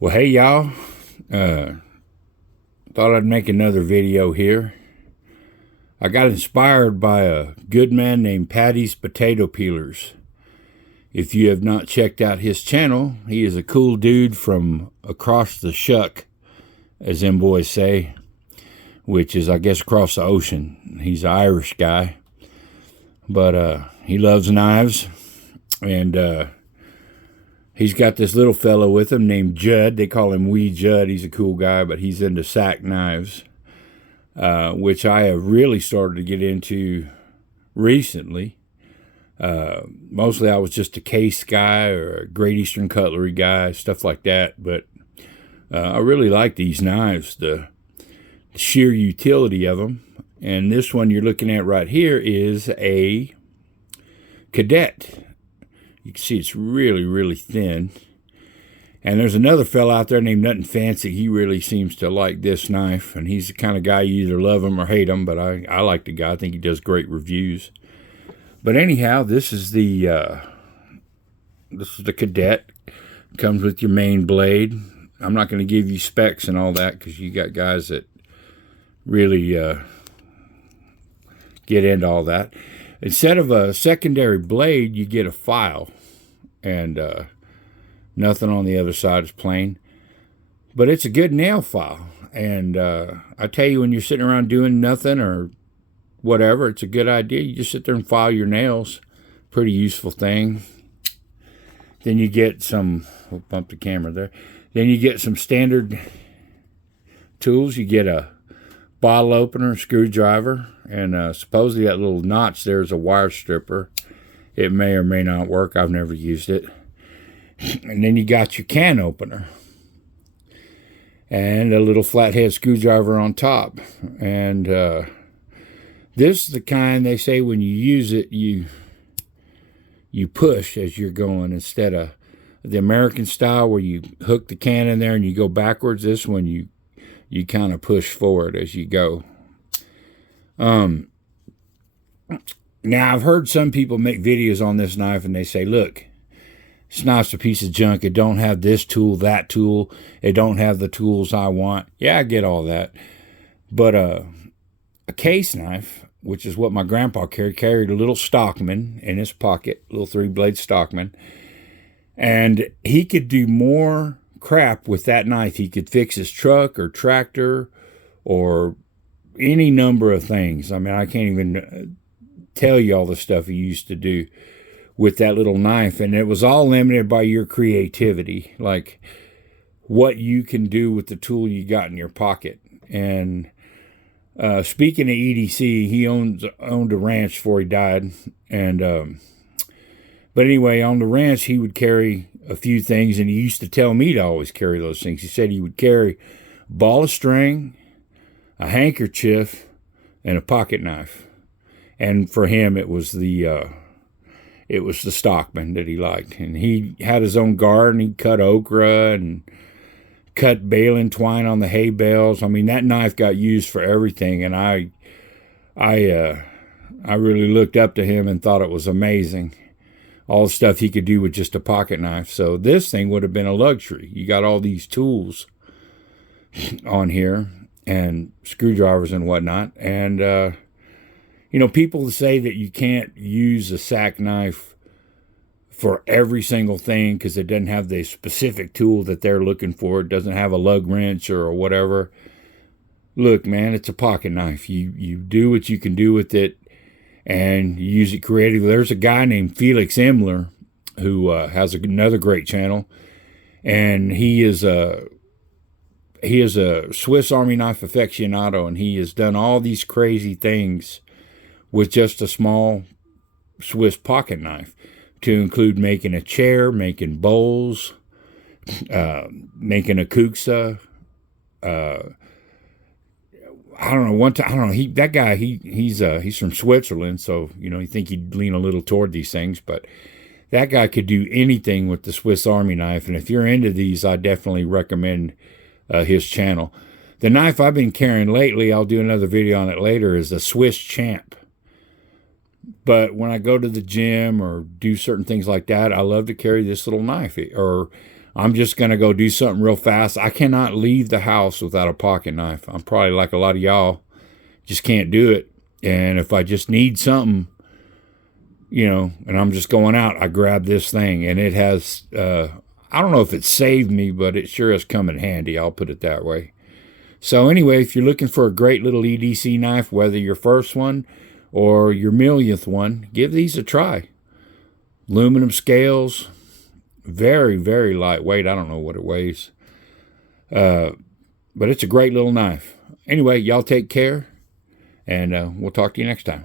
Well, hey y'all. Uh, Thought I'd make another video here. I got inspired by a good man named Patty's Potato Peelers. If you have not checked out his channel, he is a cool dude from across the shuck, as them boys say, which is, I guess, across the ocean. He's an Irish guy, but he loves knives, and he's got this little fellow with him named Judd. They call him Wee Judd. He's a cool guy, but he's into sack knives, which I have really started to get into recently. Mostly I was just a case guy or a Great Eastern Cutlery guy, stuff like that. But I really like these knives, the sheer utility of them. And this one you're looking at right here is a Cadet. You can see it's really, really thin. And there's another fella out there named Nothing Fancy. He really seems to like this knife. And he's the kind of guy you either love him or hate him. But I like the guy. I think he does great reviews. But anyhow, this is the Cadet. Comes with your main blade. I'm not going to give you specs and all that because you got guys that really get into all that. Instead of a secondary blade, you get a file, and nothing on the other side is plain. But it's a good nail file, and I tell you, when you're sitting around doing nothing or whatever, it's a good idea. You just sit there and file your nails. Pretty useful thing. Then you get some, we'll bump the camera there. Then you get some standard tools. You get a bottle opener, screwdriver, and supposedly that little notch there is a wire stripper. It may or may not work. I've never used it. And then you got your can opener and a little flathead screwdriver on top. And this is the kind they say when you use it, you push as you're going instead of the American style where you hook the can in there and you go backwards. This one you kind of push forward as you go. Now I've heard some people make videos on this knife and they say, look, this knife's a piece of junk. It don't have this tool, that tool. It don't have the tools I want. Yeah, I get all that. But a case knife, which is what my grandpa carried a little Stockman in his pocket, little 3-blade Stockman. And he could do more crap with that knife. He could fix his truck or tractor or any number of things. I mean, I can't even tell you all the stuff he used to do with that little knife. And it was all limited by your creativity, like what you can do with the tool you got in your pocket. And speaking of EDC, he owned a ranch before he died. And but anyway, on the ranch, he would carry a few things, and he used to tell me to always carry those things. He said he would carry a ball of string, a handkerchief, and a pocket knife. And for him, it was the Stockman that he liked. And he had his own garden. He cut okra and cut baling twine on the hay bales. I mean, that knife got used for everything, and I really looked up to him and thought it was amazing, all the stuff he could do with just a pocket knife. So this thing would have been a luxury. You got all these tools on here and screwdrivers and whatnot. And, people say that you can't use a sack knife for every single thing because it doesn't have the specific tool that they're looking for. It doesn't have a lug wrench or whatever. Look, man, it's a pocket knife. You do what you can do with it, and you use it creatively. There's a guy named Felix Emler who has another great channel, and he is a Swiss Army knife aficionado, and he has done all these crazy things with just a small Swiss pocket knife, to include making a chair, making bowls, making a kuksa. I don't know. That guy, he's from Switzerland, so you think he'd lean a little toward these things, but that guy could do anything with the Swiss Army knife. And if you're into these, I definitely recommend his channel. The knife I've been carrying lately, I'll do another video on it later, is a Swiss Champ. But when I go to the gym or do certain things like that, I love to carry this little knife. Or I'm just going to go do something real fast. I cannot leave the house without a pocket knife. I'm probably like a lot of y'all, just can't do it. And if I just need something, you know, and I'm just going out, I grab this thing. And it has, I don't know if it saved me, but it sure has come in handy. I'll put it that way. So anyway, if you're looking for a great little EDC knife, whether your first one or your millionth one, give these a try. Aluminum scales, very, very lightweight. I don't know what it weighs. But it's a great little knife. Anyway, y'all take care, and we'll talk to you next time.